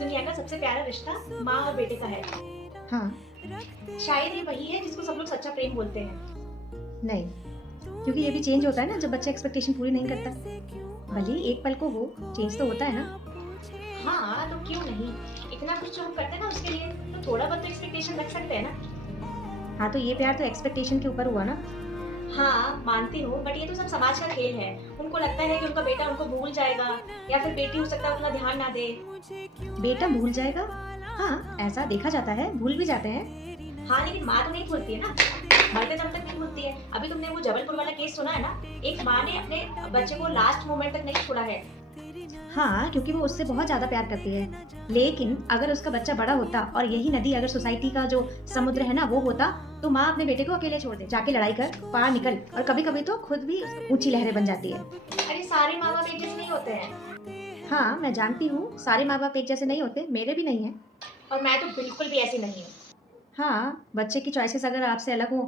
दुनिया का सबसे प्यारा रिश्ता माँ और बेटे का है। हाँ। शायद ये वही है जिसको सब लोग सच्चा प्रेम बोलते हैं। नहीं, क्योंकि ये भी चेंज होता है ना जब बच्चा एक्सपेक्टेशन पूरी नहीं करता। भले ही एक पल को हो, चेंज तो होता है ना। हाँ तो क्यों नहीं, इतना कुछ जो हम करते हैं ना उसके लिए, तो थोड़ा बहुत तो एक्सपेक्टेशन रख सकते हैं ना। हाँ, तो ये प्यार तो एक्सपेक्टेशन के ऊपर हुआ ना। हाँ मानती हूँ, बट ये तो सब समाज का खेल है। उनको लगता है कि उनका बेटा उनको भूल जाएगा, या फिर बेटी हो सकता है उतना ध्यान ना दे। बेटा भूल जाएगा? हाँ, ऐसा देखा जाता है, भूल भी जाते हैं। हाँ लेकिन माँ तो नहीं भूलती है ना, मरते दम तक नहीं भूलती है। अभी तुमने वो जबलपुर वाला केस सुना है ना, एक माँ ने अपने बच्चे को लास्ट मोमेंट तक नहीं छोड़ा है। हाँ, क्योंकि वो उससे बहुत ज्यादा प्यार करती है। लेकिन अगर उसका बच्चा बड़ा होता और यही नदी अगर सोसाइटी का जो समुद्र है ना वो होता, तो माँ अपने बेटे को अकेले छोड़ दे, जाके लड़ाई कर, पार निकल, और कभी कभी तो खुद भी ऊंची लहरें बन जाती है। अरे सारे माँ बाप एक जैसे नहीं होते हैं। हाँ, मैं जानती हूँ, सारे माँ बाप एक जैसे नहीं होते, मेरे भी नहीं है। और मैं तो बिल्कुल भी ऐसी नहीं हूँ। हाँ, बच्चे की चॉइसेस अगर आपसे अलग हो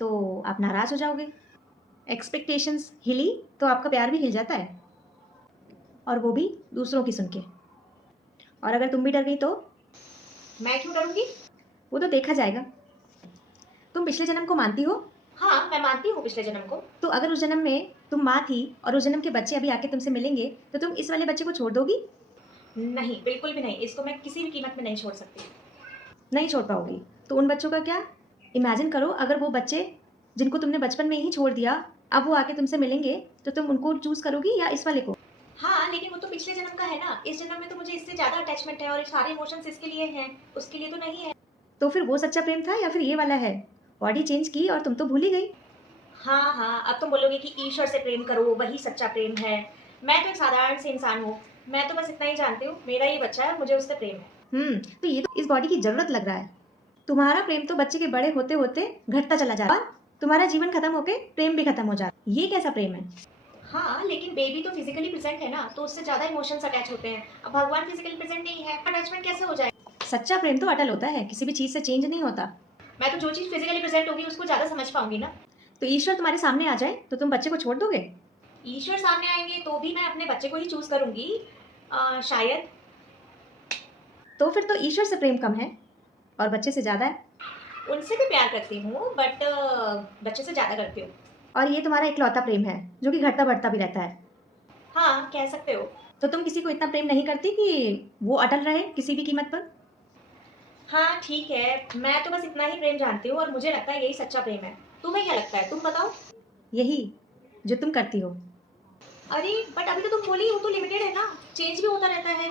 तो आप नाराज हो जाओगे। एक्सपेक्टेशंस हिली तो आपका प्यार भी हिल जाता है, और वो भी दूसरों की सुन के। और अगर तुम भी डर गई तो मैं क्यों डरूंगी? वो तो देखा जाएगा। तुम पिछले जन्म को मानती हो? हाँ मैं मानती हूँ पिछले जन्म को। तो अगर उस जन्म में तुम माँ थी और उस जन्म के बच्चे अभी आके तुमसे मिलेंगे, तो तुम इस वाले बच्चे को छोड़ दोगी? नहीं बिल्कुल भी नहीं, इसको मैं किसी भी कीमत में नहीं छोड़ सकती। नहीं छोड़ पाओगी। तो उन बच्चों का क्या? इमेजिन करो, अगर वो बच्चे जिनको तुमने बचपन में ही छोड़ दिया, अब वो आके तुमसे मिलेंगे, तो तुम उनको चूज करोगी या इस वाले को? हाँ लेकिन वो तो पिछले जन्म का है ना, इस जन्म में तो मुझे इससे ज्यादा अटैचमेंट है और ये सारे इमोशंस इसके लिए हैं, उसके लिए तो नहीं है। तो फिर वो सच्चा प्रेम था या फिर ये वाला है? बॉडी चेंज की और तुम तो भूल ही गई। हाँ हाँ, अब तुम बोलोगे कि ईश्वर से प्रेम करो वही सच्चा प्रेम है। मैं तो एक साधारण से इंसान हूँ, मैं तो बस इतना ही जानती हूँ, मेरा ये बच्चा है, मुझे उससे प्रेम है। तो ये तो इस बॉडी की जरूरत लग रहा है। तुम्हारा प्रेम तो बच्चे के बड़े होते होते घटता चला जा रहा है, तुम्हारा जीवन खत्म होके प्रेम भी खत्म हो जा रहा है। ये कैसा प्रेम है? हाँ लेकिन बेबी तो फिजिकली प्रेजेंट है ना, तो उससे ज्यादा इमोशंस अटैच होते हैं। अब भगवान फिजिकली प्रेजेंट नहीं है, अटैचमेंट कैसे हो जाए? सच्चा प्रेम तो अटल होता है, किसी भी चीज से चेंज नहीं होता। मैं तो जो चीज फिजिकली प्रेजेंट होगी उसको ज्यादा समझ पाऊंगी ना। तो ईश्वर तुम्हारे सामने आ जाए तो तुम बच्चे को छोड़ दोगे? ईश्वर सामने आएंगे तो भी मैं अपने बच्चे को ही चूज करूंगी, शायद। तो फिर तो ईश्वर से प्रेम कम है और बच्चे से ज्यादा है। उनसे भी प्यार करती हूँ बट बच्चे से ज्यादा करती हूँ। और ये तुम्हारा इकलौता प्रेम है जो कि घटता बढ़ता भी रहता है। हाँ कह सकते हो। तो तुम किसी को इतना प्रेम नहीं करती कि वो अटल रहे किसी भी कीमत पर? हाँ ठीक है, मैं तो बस इतना ही प्रेम जानती हूँ और मुझे लगता है यही सच्चा प्रेम है। तुम्हें क्या लगता है, तुम बताओ। यही जो तुम करती हो। अरे बट अभी तो तुम बोली वो तो लिमिटेड है ना, चेंज भी होता रहता है।